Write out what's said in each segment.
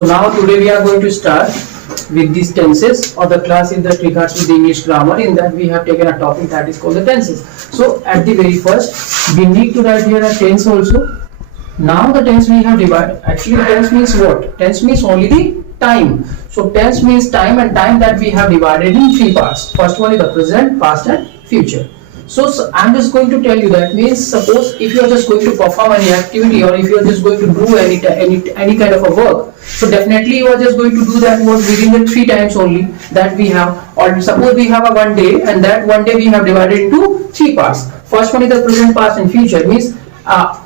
Now today we are going to start with these tenses, or the class in that regards to the English grammar. In that we have taken a topic that is called the tenses. So at the very first we need to write here a tense also. Now the tense we have divided. Actually tense means what? Tense means only the time. So tense means time, and time that we have divided in three parts. First one is the present, past and future. So I'm just going to tell you that means suppose if you are just going to perform any activity, or if you are just going to do any kind of a work, so definitely you are just going to do that work within the three times only that we have. Or suppose we have a one day, and that one day we have divided into three parts. First one is the present, past and future. Means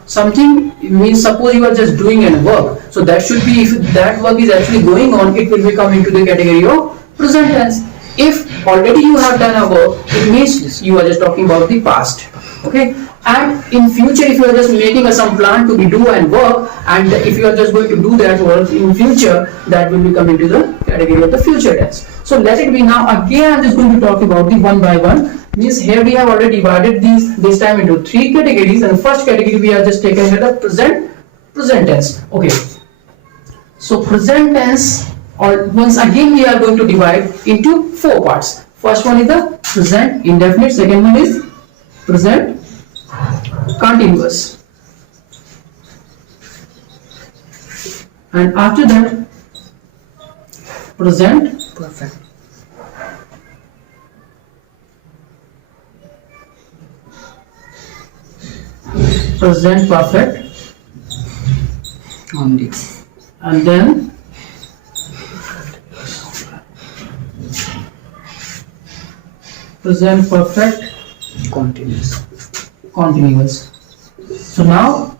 something means suppose you are just doing a work, so that should be, if that work is actually going on, it will become into the category of present tense. If already you have done a work, it means you are just talking about the past. Okay, and in future if you are just making some plan to be do and work, and if you are just going to do that work in future, that will become into the category of the future tense. So let it be. Now again I'm just going to talk about the one by one. Means here we have already divided this time into three categories, and first category we are just taking here the present tense. Okay, so present tense, or once again we are going to divide into four parts. First one is the present indefinite, second one is present continuous, and after that present Perfect. present perfect, Only. and then present perfect Continuous. continuous. So now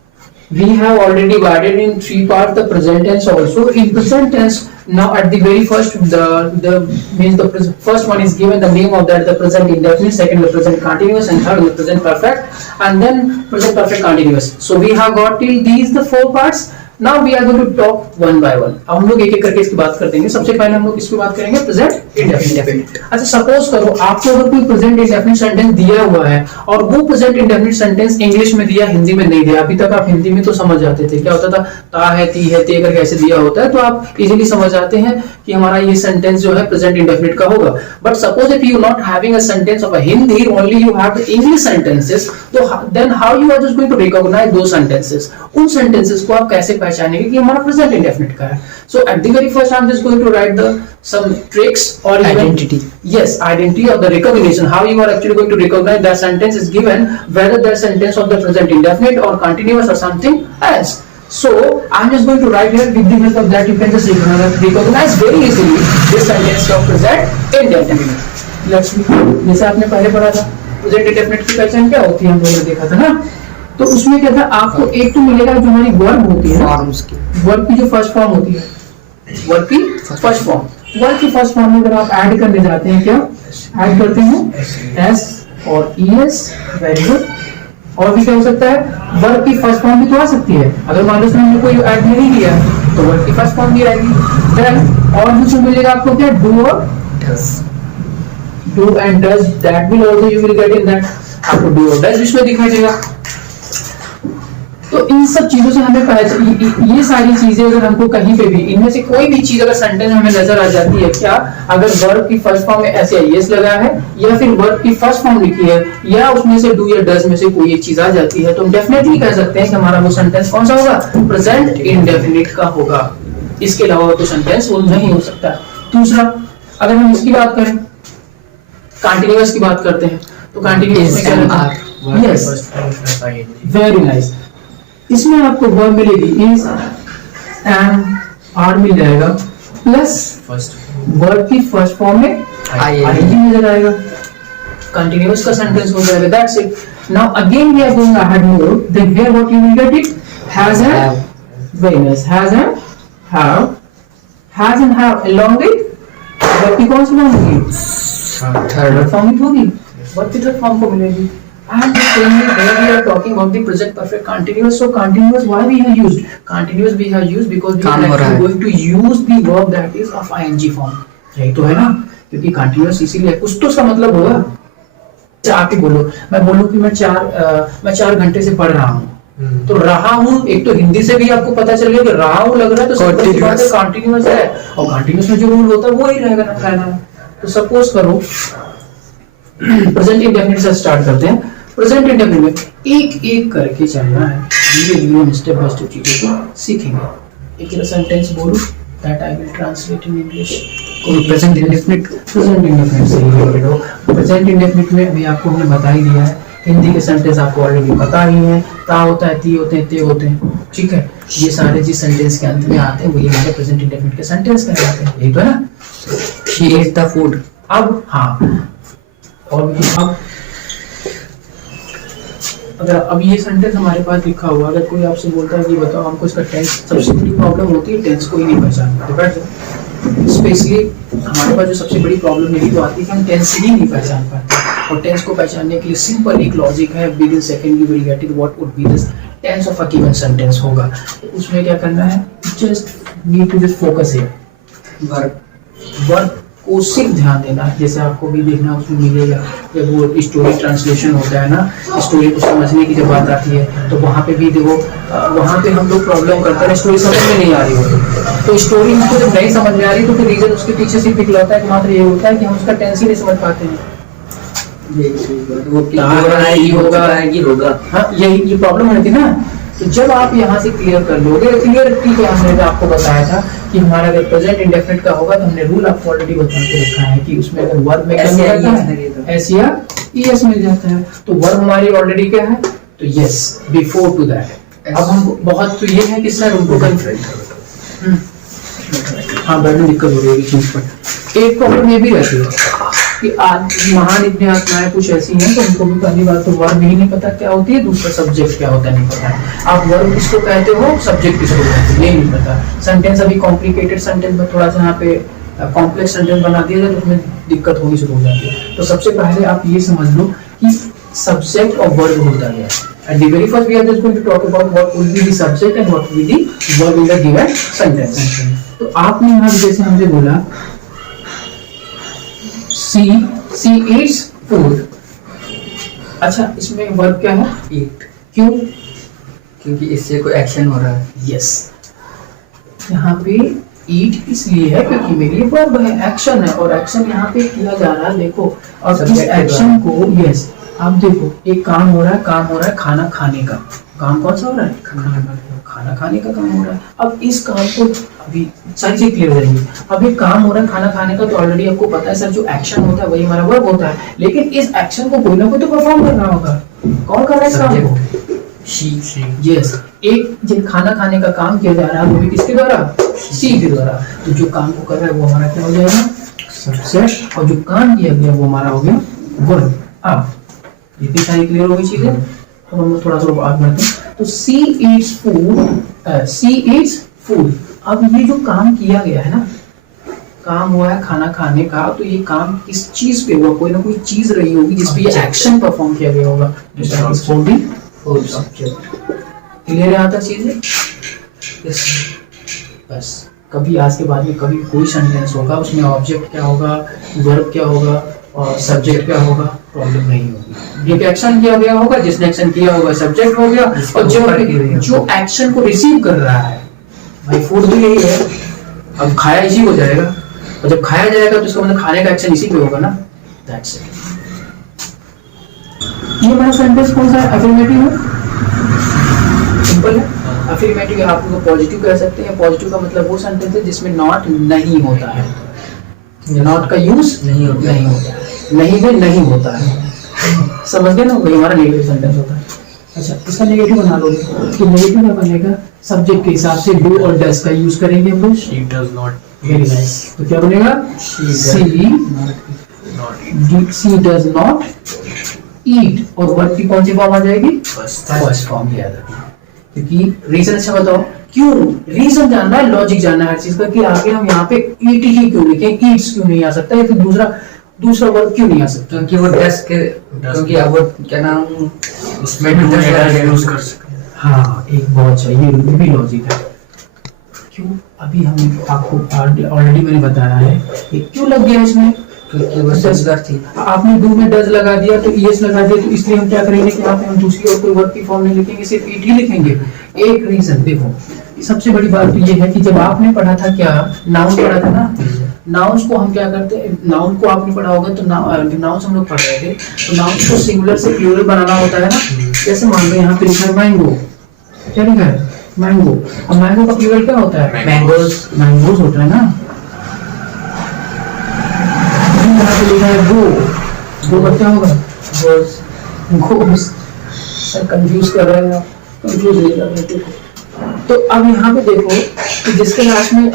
we have already divided in three parts the present tense also. In present tense, now at the very first, the first one is given the name of that, the present indefinite, second the present continuous, and third the present perfect, and then present perfect continuous. So we have got till these the four parts. Now we are going to talk one by one. अब हम लोग एक एक करके इसकी बात कर देंगे. सबसे पहले हम लोग किसकी बात करेंगे? Present indefinite. अच्छा, सपोज करो आपको अगर कोई प्रेजेंट इंडेफिनिट सेंटेंस दिया हुआ है, और वो प्रेजेंट इंडेफिनिट सेंटेंस इंग्लिश में दिया, हिंदी में नहीं दिया. अभी तक आप हिंदी में तो समझ जाते थे, क्या होता था, ता है, ती है, ते करके ऐसे दिया होता है, तो आप इजीली समझ जाते हैं कि हमारा ये सेंटेंस जो है प्रेजेंट इंडेफिनिट का होगा. But suppose if you not having a sentence of a Hindi, only you have the English sentences, तो then how you are just going to recognise दो सेंटेंसेस. उन सेंटेंसेस को आप कैसे पहचानेंगे कि हमारा present indefinite का है? So at the very first I'm just going to write some tricks or Identity. Yes, identity of the recognition. How you are actually going to recognize that sentence is given, whether the sentence of the present indefinite or continuous or something else. So I'm just going to write here. With the help of that you can just recognize very easily this sentence of present indefinite. Let's see. जैसे आपने पहले पढ़ा था present indefinite की पहचान क्या होती है, हम लोगों ने देखा था ना. तो उसमें क्या था, आपको एक तो मिलेगा जो हमारी वर्ब होती है, फॉर्म्स की. वर्ब की जो फर्स्ट फॉर्म होती है, वर्ब की फर्स्ट फॉर्म. वर्ब की फर्स्ट फॉर्म में अगर आप ऐड करने जाते हैं, क्या ऐड करते हैं? एस और ईएस. Very good. और भी क्या हो सकता है? वर्ब की फर्स्ट फॉर्म भी तो आ सकती है. अगर मान लो हमने कोई ऐड नहीं किया तो वर्ब की फर्स्ट फॉर्म भी आएगी. देन और भी जो मिलेगा आपको, क्या, डू और Does. Do and does. That will also you will get in that. आपको डू और डज इसमें दिखाई देगा. तो इन सब चीजों से हमें ये सारी चीजें अगर हमको कहीं पे भी इनमें से कोई भी चीज अगर सेंटेंस हमें नजर आ जाती है, क्या, अगर वर्ब की फर्स्ट फॉर्म में ऐसे यस लगा है, या फिर वर्ब की फर्स्ट फॉर्म लिखी है, या उसमें से डू या डज में से कोई एक चीज आ जाती है, तो हम डेफिनेटली कह सकते हैं कि हमारा वो सेंटेंस कौन सा होगा? प्रेजेंट इंडेफिनिट का होगा. इसके अलावा तो सेंटेंस वो नहीं हो सकता. दूसरा, अगर हम इसकी बात करें, कंटिन्यूअस की बात करते हैं, तो कंटिन्यूअस में क्या रहता है? Yes, very nice. इसमें आपको वर्ब मिलेगी इज एंड आर मिल जाएगा, प्लस वर्ब की फर्स्ट फॉर्म में आईएनजी नजर आएगा. कंटिन्यूअस का सेंटेंस हो जाएगा. That's it. Now again we are going ahead more. Then here what you will get it? Has and, very nice, has and have. Has and have along with verb की कौन सी फॉर्म होगी? Third form ही होगी. Verb की third form को मिलेगी. And the same way here we are talking about the present perfect continuous. So continuous, why we have used continuous? We have used because we are actually going to use the verb that is of ing form. यही तो है ना, क्योंकि continuous इसीलिए कुछ तो उसका मतलब होगा. आप ही बोलो, मैं बोलूं कि मैं 4 घंटे से पढ़ रहा हूँ, तो रहा हूँ, एक तो हिंदी से भी आपको पता चल गया कि रहा हूँ लग रहा है, तो कंटिन्यूअस है, और कंटिन्यूअस में जो रूल होता है वो ही रहेगा ना कहना। तो सपोज करो प्रेजेंट इंडेफिनिट से स्टार्ट करते हैं। प्रेजेंट इंडेफिनिट में एक एक करके चलना है, धीरे धीरे स्टेप बाय स्टेप चीजों को सीखेंगे। एक सेंटेंस बोलो that I will translate in English. Present indefinite से प्रेजेंट इंडेफिनिट में अभी आपको हमने बता ही दिया है, हिंदी के सेंटेंस आपको ऑलरेडी पता ही है, ता होता है, ती होते हैं, ते होते हैं, ठीक है। ये सारे जिस सेंटेंस के अंत में आते हैं वही हमारे प्रेजेंट इंडेफिनिट के सेंटेंस कहलाते हैं, यही तो है ना। She ate the food. अब हाँ, और अब अगर अब ये सेंटेंस हमारे पास लिखा हुआ, अगर कोई आपसे बोलता है कि बताओ हमको इसका टेंस, सबसे बड़ी प्रॉब्लम होती है टेंस को ही नहीं पहचान पाते। स्पेशली हमारे पास जो सबसे बड़ी प्रॉब्लम यही तो आती है कि हम टेंस ही नहीं पहचान पाते। और टेंस को पहचानने के लिए सिंपल एक लॉजिक है, within second you will get it what would be the tense of a given sentence होगा। तो उसमें क्या करना है, just need to just focus here. Verb को सिर्फ ध्यान देना है, जैसे आपको भी देखना उसमें मिलेगा जब वो स्टोरी ट्रांसलेशन होता है ना, स्टोरी को समझने की जब बात आती है तो वहाँ पे भी देखो, वहाँ पे हम लोग प्रॉब्लम करते हैं, स्टोरी समझ में नहीं आ रही होती। तो स्टोरी हमको जब नहीं समझ में आ रही तो फिर रीजन उसके पीछे सिर्फ इकलौता है मात्र ये होता है कि हम उसका टेंस ही नहीं समझ पाते हैं। होगा हाँ, यही प्रॉब्लम रहती है ना। तो जब आप यहाँ से क्लियर कर लोगे, क्लियरिटी को हमने आपको बताया था कि हमारा अगर प्रेजेंट इंडेफिनिट का होगा तो हमने रूल आपको ऑलरेडी बता के रखा है कि उसमें अगर वर्ब में क्या मिल जाता है, एस या ईएस मिल जाता है। तो वर्ब हमारी ऑलरेडी क्या है, तो यस बिफोर टू दैट। अब हम बहुत तो ये है कि सर उनको हाँ बैठ में दिक्कत हो रही है चीज पर। एक प्रॉब्लम ये भी रहती है कि आज महान इतनी आत्माएं कुछ ऐसी हैं तो उनको भी पहली बात तो वर्ब ही नहीं पता क्या होती है, दूसरा सब्जेक्ट क्या होता है नहीं पता है। आप वर्ब किसको कहते हो, सब्जेक्ट किसको कहते हो, ये नहीं पता। सेंटेंस अभी कॉम्प्लिकेटेड सेंटेंस में थोड़ा सा यहाँ पे कॉम्प्लेक्स सेंटेंस बना दिया जाए तो उसमें दिक्कत होनी शुरू हो जाती है। तो सबसे पहले आप ये समझ लो कि सब्जेक्ट और वर्ब होता है। At the very first we are just going to talk about what will be the subject and what will be the verb in the given sentence. तो आपने यहाँ जैसे हमसे बोला she eats food। अच्छा इसमें वर्ब क्या है, eat। क्यों, क्योंकि इससे कोई एक्शन हो रहा है। यस यहाँ पे eat इसलिए है क्योंकि मेरे लिए वर्ब है, एक्शन है, और एक्शन यहाँ पे किया जा रहा है। देखो और इस एक्शन को यस आप देखो एक काम हो रहा है खाना खाने का। काम कौन सा हो रहा है, खाना खाने का काम हो रहा है। अब इस काम को अभी सारी चीज क्लियर रहेंगी। अब एक काम हो रहा है खाना खाने का, तो ऑलरेडी आपको पता है सर जो एक्शन होता है वही हमारा वर्ब होता है, लेकिन इस एक्शन को कोई ना कोई तो परफॉर्म करना होगा। कौन कर रहा है इस काम को, यस। एक जिन खाना खाने का काम किया जा रहा है वो भी किसके द्वारा, सी के द्वारा। तो जो काम को कर रहा है वो हमारा क्या हो जाएगा, सब्जेक्ट, और जो काम किया गया वो हमारा हो गया वर्ब। अब इतनी सारी क्लियर हो गई चीजें। अब हम थोड़ा थोड़ा आगे बढ़ते हैं। तो सी इट्स फूड। अब ये जो काम किया गया है ना, काम हुआ है खाना खाने का, तो ये काम किस चीज पे हुआ, कोई ना कोई चीज रही होगी जिसपे ये एक्शन परफॉर्म किया गया होगा। क्लियर है यहाँ तक चीजें, बस। कभी आज के बाद में कभी कोई सेंटेंस होगा उसमें ऑब्जेक्ट क्या होगा, वर्ब क्या होगा और सब्जेक्ट क्या होगा, प्रॉब्लम नहीं होगी। एक एक्शन किया गया होगा, जिसने एक्शन किया होगा सब्जेक्ट हो गया, और जो एक्शन को रिसीव कर रहा है, भाई फूड भी यही है, अब खाया इसी को जाएगा, और जब खाया जाएगा तो उसका मतलब खाने का एक्शन इसी पे होगा ना, दैट्स इट। ये हमारा सेंटेंस कौन सा है, अफर्मेटिव है, सिंपल है। अफर्मेटिव आप लोग पॉजिटिव कह सकते हैं। पॉजिटिव का मतलब वो सेंटेंस है जिसमें नॉट नहीं होता है, नॉट का यूज नहीं होता है, नहीं में नहीं होता है, समझ गए ना, वही हमारा नेगेटिव सेंटेंस होता है। अच्छा इसका नेगेटिव बना लोगे कि नेगेटिव क्या बनेगा, सब्जेक्ट के हिसाब से डू और डज का यूज करेंगे हम लोग। She does not, very nice. तो क्या बनेगा, शी डज नॉट ईट, और वर्ब की कौन सी फॉर्म आ जाएगी, फर्स्ट फॉर्म की आ जाएगी। क्योंकि रीजन अच्छा बताओ, क्यों रीजन जानना है, लॉजिक जानना है हर चीज का, कि आगे हम यहाँ पे ईट ही क्यों लिखें, ईट्स क्यों नहीं आ सकता, या फिर दूसरा वर्ब क्यों नहीं आ सकता, क्योंकि वो डस के, क्योंकि अब वो क्या नाम इसमें यूज कर सकते हैं। हाँ एक बहुत अच्छा, ये भी लॉजिक है। क्यों, अभी हम आपको ऑलरेडी मैंने बताया है कि क्यों लग गया इसमें, क्योंकि वो सिंगुलर थी। आपने डू में डज लगा दिया तो ईएस लगा दिया, तो इसलिए हम क्या करेंगे कि यहाँ पे हम दूसरी और कोई वर्ब की फॉर्म नहीं लिखेंगे, सिर्फ इट ही लिखेंगे। एक रीजन देखो, सबसे बड़ी बात तो ये है कि जब आपने पढ़ा था क्या, नाउन पढ़ा था ना, नाउन्स को हम क्या करते हैं, नाउन को आपने पढ़ा होगा तो नाउन्स हम लोग पढ़ रहे थे, तो नाउन्स को सिंगुलर से प्लूरल बनाना होता है ना। जैसे मान लो यहाँ पे लिखा है मैंगो, क्या लिखा है मैंगो, अब मैंगो का प्लूरल क्या होता है, मैंगोज, मैंगोज होता है ना। यहाँ पे लिखा है गो, गो का क्या होगा, गोस, सर कंफ्यूज कर रहे हैं आप, कंफ्यूज नहीं कर रहे थे। तो अब यहाँ पे देखो कि जिसके लास्ट में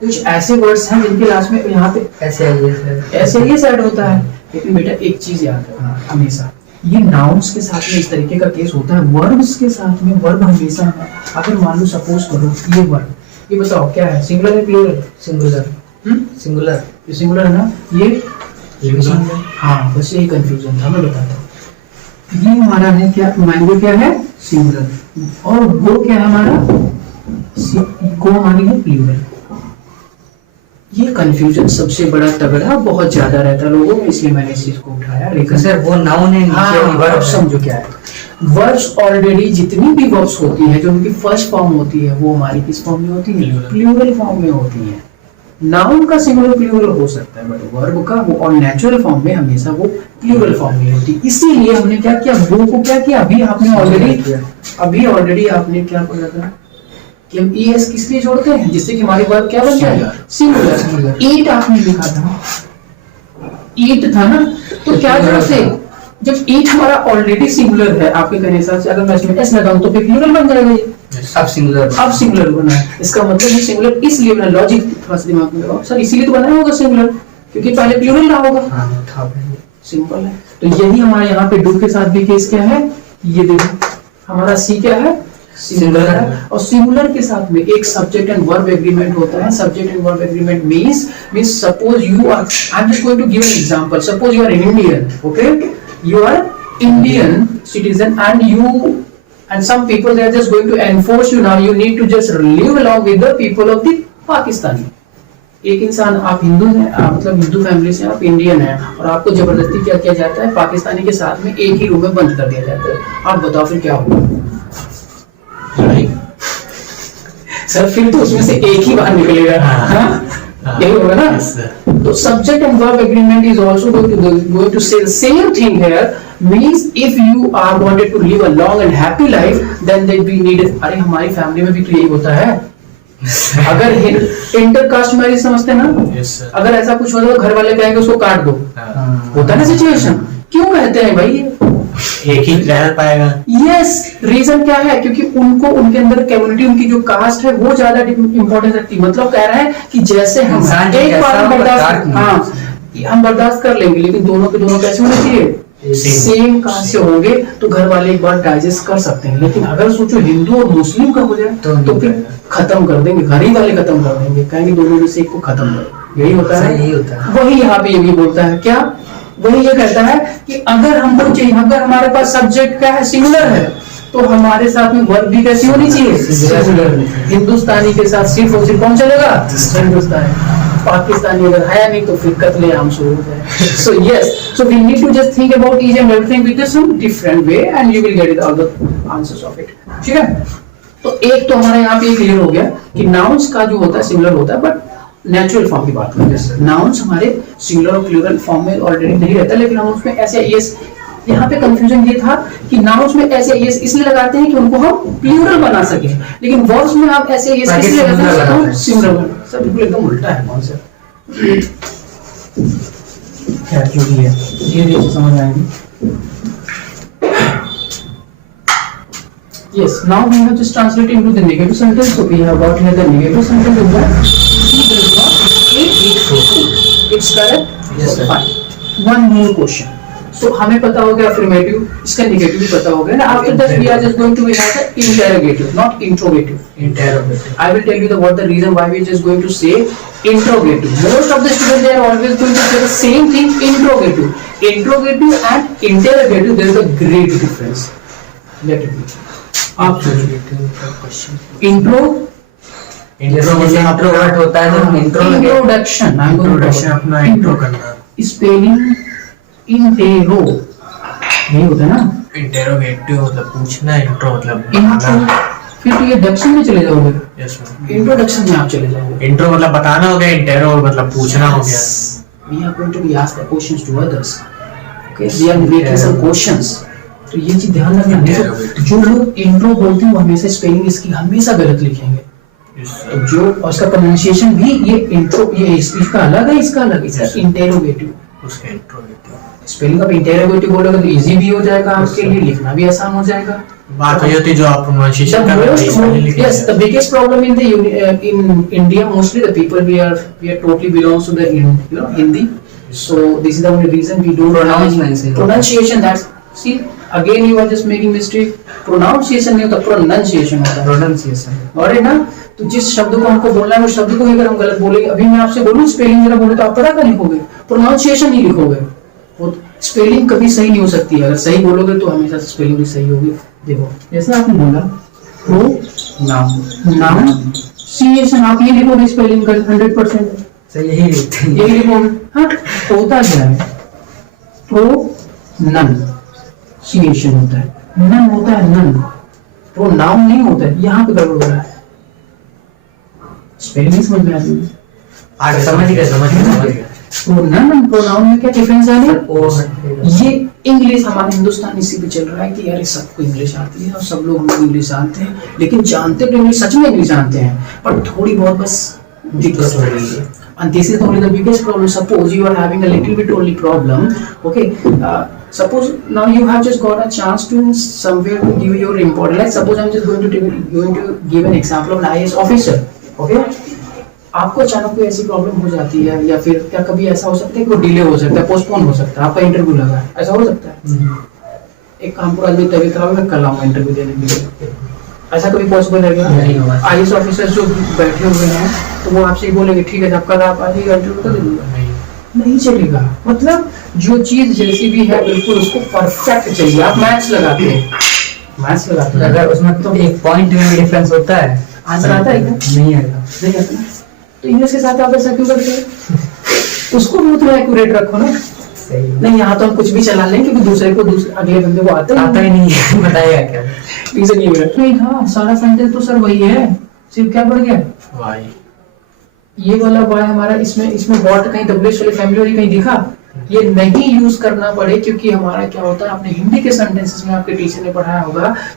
कुछ ऐसे वर्ड्स हैं जिनके लास्ट में यहाँ पे ऐसे ही ऐड होता है, लेकिन बेटा एक चीज याद रखना हमेशा, ये नाउन्स के साथ में इस तरीके का केस होता है, वर्ब्स के साथ में वर्ब हमेशा, अगर मान लो सपोज करो ये वर्ब, ये बताओ क्या है, सिंगुलर है प्लूरल, सिंगुलर, सिंगुलर, ये सिंगुलर है ना, ये हाँ बस यही कंफ्यूजन था, मैं बताता हूँ। ये हमारा है क्या, मैंगो क्या है सिंगुलर, और गो क्या है हमारा, गो हमारी है प्लूरल। ये कंफ्यूजन सबसे बड़ा तगड़ा बहुत ज्यादा रहता है लोगों में, इसलिए मैंने इस चीज को उठाया। लेकिन सर वो नाउन है, नीचे वर्ब समझो क्या है, वर्ब्स ऑलरेडी जितनी भी वर्ब्स होती है जो उनकी फर्स्ट फॉर्म होती है वो हमारी किस फॉर्म में होती है, प्लूरल फॉर्म में होती है। नाउन का सिंगुलर प्लूरल हो सकता है, बट वर्ब का वो और नेचुरल फॉर्म में हमेशा वो प्लूरल फॉर्म में होती है। इसीलिए हमने क्या किया, वो को क्या किया, अभी ऑलरेडी आपने क्या पढ़ा था कि हम es किस लिए जोड़ते हैं, जिससे कि हमारी वर्ब क्या बन जाए, सिंगुलर। ईट आपने लिखा था, ईट था ना, तो क्या जोड़ते, जब ईट हमारा ऑलरेडी सिंगुलर है आपके कहने हिसाब से, अगर मैं इसमें s लगाऊं तो फिर प्लूरल बन जाएगा ये। अब सिंगुलर बना है, इसका मतलब ये सिंगुलर इसलिए बना, लॉजिक थोड़ा सा दिमाग में लगाओ सर, इसीलिए तो बनाया होगा सिंगुलर, क्योंकि पहले प्लूरल ना होगा, सिंपल है। तो यही हमारे यहाँ पे डू के साथ भी केस क्या है, ये देखो हमारा सी क्या है, सिंगुलर है, और सिंगुलर के साथ में एक सब्जेक्ट एंड वर्ब एग्रीमेंट होता है। Subject and verb agreement means suppose you are, I am just going to give an example, suppose you are Indian, okay, you are Indian citizen and you and some people, they are just going to enforce you, now you need to just live along with the people of the Pakistani। एक इंसान, आप हिंदू हैं, मतलब Hindu family से आप Indian हैं, और आपको जबरदस्ती क्या किया जाता है, पाकिस्तानी के साथ में एक ही रूम में बंद कर दिया जाता है, आप बताओ फिर क्या होगा, सर फिर तो उसमें से एक ही बाहर निकलेगा, यही होगा ना। तो subject and verb agreement is also going to say the same thing here, means if you are wanted to live a long and happy life then they be needed. अरे हमारी फैमिली में भी तो यही होता है, अगर इंटरकास्ट मैरिज समझते हैं ना, अगर ऐसा कुछ होता तो घर वाले कहेंगे उसको काट दो, होता है ना सिचुएशन, क्यों कहते हैं भाई एक ही रह पाएगा, यस, रीजन क्या है, क्योंकि उनको उनके अंदर कम्युनिटी, उनकी जो कास्ट है वो ज्यादा इंपॉर्टेंस रखती है। मतलब कह रहा है कि जैसे हम एक बार बर्दाश्त, हाँ हम बर्दाश्त कर लेंगे, लेकिन दोनों के दोनों कैसे होने चाहिए, सेम कास्ट से होंगे, तो घर वाले एक बार डाइजेस्ट कर सकते हैं। लेकिन अगर सोचो हिंदू और मुस्लिम का हो जाए तो फिर खत्म कर देंगे, घर ही वाले खत्म कर देंगे, कहेंगे दोनों में से एक को खत्म कर। यही होता है, वही यहाँ पे ये भी बोलता है क्या, वही ये कहता है कि अगर हमको चाहिए, अगर हमारे पास सब्जेक्ट क्या है, सिंगुलर है, तो हमारे साथ में वर्ब भी कैसी होनी चाहिए, हिंदुस्तानी के साथ सिर्फ और सिर्फ कौन चलेगा, हिंदुस्तानी। पाकिस्तानी अगर है नहीं तो फिर कत्ले आम शुरू हो जाए। So yes, so we need to just think about each and everything with some different way and you will get it all the answers of it. ठीक है, तो एक तो हमारे यहाँ पे क्लियर हो गया कि नाउन्स का जो होता है सिंगुलर होता है, बट नेचुरल फॉर्म की बात करते हैं, नाउन्स हमारे सिंगुलर और प्लूरल फॉर्म में ऑलरेडी नहीं रहता, लेकिन हम उसमें ऐसे एस, यहाँ पे कंफ्यूजन ये था कि नाउन्स में ऐसे एस इसलिए लगाते हैं कि उनको हम प्लूरल बना सके, लेकिन वर्ब्स में आप ऐसे एस इसलिए लगाते हैं सिंगुलर। सब बिल्कुल एकदम उल्टा है कॉन्सेप्ट, क्या जो भी है ये समझ आएंगे। Yes, now we have just translated into the negative sentence. So we have got here the negative sentence is that he does not eat food. It's correct? Yes, sir. Fine. One more question. So हमें पता हो गया affirmative, इसका negative भी पता हो गया ना. After that we are just going to have the interrogative, not interrogative. Interrogative. I will tell you what the reason why we are just going to say interrogative. Most of the students they are always going to say the same thing, interrogative. Interrogative and interrogative, there is a great difference. Let it be. आप introvert होता है, introduction introduction अपना intro करना, spelling intero यही होता है ना, interrogative मतलब पूछना, इंट्रो मतलब इंट्रो, बताना। फिर तो ये डक्शन में चले जाओगे, यस मैम। इंट्रोडक्शन में आप चले जाओगे। इंट्रो मतलब बताना हो गया, इंटेरो मतलब पूछना हो गया। We are going to be asked the questions to others. Okay, we are making some questions. तो ये चीज ध्यान रखना है। तो जो लोग इंट्रो बोलते हैं वो हमेशा स्पेलिंग इसकी हमेशा गलत लिखेंगे। Yes, तो जो और उसका प्रोनाउंसिएशन भी ये इंट्रो, ये इसका अलग है, इसका अलग है, इसका इंटेरोगेटिव। उसका इंट्रोगेटिव। स्पेलिंग का इंटेरोगेटिव बोलोगे तो इजी भी हो जाएगा आपके लिए, लिखना भी आसान हो जाएगा। बात वही होती है जो आप प्रोनाउंसिएशन कर रहे हैं। Yes, the biggest problem in in India, mostly the people we are totally belongs to the Hindi. So this is the only reason we don't pronunciation. That's see again you are just making mistake. Pronunciation नहीं होता, pronunciation होता है। Pronunciation. और है ना, तो जिस शब्द को हमको बोलना है वो शब्द को अगर हम गलत बोलेंगे, अभी मैं आपसे बोलूँ स्पेलिंग जरा बोले तो आप पता क्या लिखोगे, प्रोनाउंसिएशन नहीं लिखोगे। वो स्पेलिंग कभी सही नहीं हो सकती है, अगर सही बोलोगे तो हमेशा स्पेलिंग भी सही होगी। देखो जैसे आपने बोला प्रो नाउन सीएशन, आप ये लिखोगे स्पेलिंग का 100% सही यही लिखते हैं। यही लिखोगे। हाँ, होता क्या है, प्रो नन सीएशन होता है, नन होता है नन, प्रो नाउन नहीं होता है। यहाँ पे गड़बड़ हो रहा है, स्पेलिंग समझ में आती है। आगे समझ गया। प्रोनाउन और प्रोनाउन में क्या डिफरेंस है? ओ ये इंग्लिश हमारे हिंदुस्तान इसी पे चल रहा है कि यार सबको इंग्लिश आती है और सब लोग इंग्लिश जानते हैं, लेकिन जानते तो इंग्लिश सच में इंग्लिश जानते हैं, पर थोड़ी बहुत बस दिक्कत हो रही है। And this is only the biggest problem. Suppose you are having a little bit only problem, okay? Suppose now you have just got a chance to somewhere to give your important. Like suppose I'm just going to give an example of an IAS officer, okay? आपको अचानक कोई ऐसी problem हो जाती है, या फिर क्या कभी ऐसा हो सकता है कि डिले हो सकता है, पोस्टपोन हो सकता है, आपका इंटरव्यू लगा है, ऐसा हो सकता है। एक काम पूरा आदमी तबीयत खराब है, कल आऊंगा इंटरव्यू देने के लिए, ऐसा कभी पॉसिबल है क्या? नहीं होगा। आईएएस ऑफिसर जो बैठे हुए हैं तो वो आपसे बोलेंगे ठीक है जब कल आप आ जाइए इंटरव्यू कर दूंगा, नहीं चलेगा। मतलब जो चीज जैसी भी है बिल्कुल उसको परफेक्ट चाहिए। आप मैथ्स लगाते हैं, मैथ्स लगाते हैं, अगर उसमें तो एक पॉइंट में भी डिफरेंस होता है, आंसर आता है क्या? नहीं आएगा। नहीं आता ना। तो इंग्लिश के साथ आप ऐसा क्यों करते हैं? उसको भी उतना एक्यूरेट रखो ना। सही नहीं यहाँ तो हम कुछ भी चला लेंगे क्योंकि दूसरे अगले बंदे को आता ही नहीं है, बताइएगा क्या? रीजन ये है नहीं, हाँ सारा सेंटेंस तो सर वही है, सिर्फ क्या बढ़ गया, वाई। ये वाला वाई हमारा इसमें व्हाट कहीं डब्ल्यूएच वाली फैमिली वाली कहीं दिखा, ये नहीं यूज करना पड़े, क्योंकि हमारा क्या होता है, आपने हिंदी के सेंटेंसेस में आपके टीचर ने पढ़ाया होगा